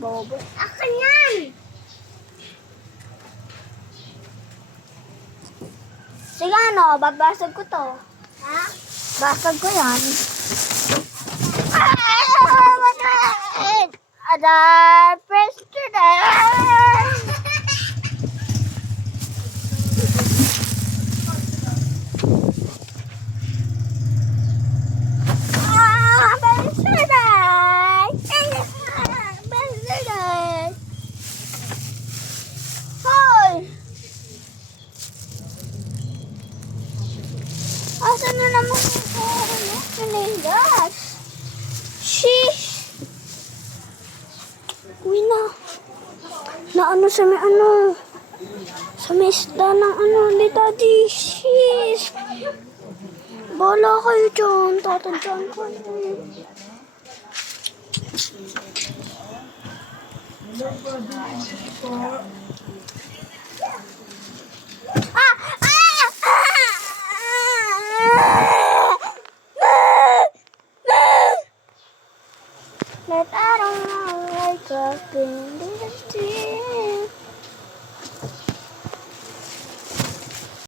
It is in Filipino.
Bobo. Akin yan! Sige ano, babasag ko to. Ha? Basag ko yan. Other president! Asan na naman yung sinigas? Sheesh! Uwi na. Na ano sa may ano? Sa may isda ng ano ni Daddy. Sheesh! Bala kayo dyan. Tatandaan ko yun. Let I don't know wake up in the street.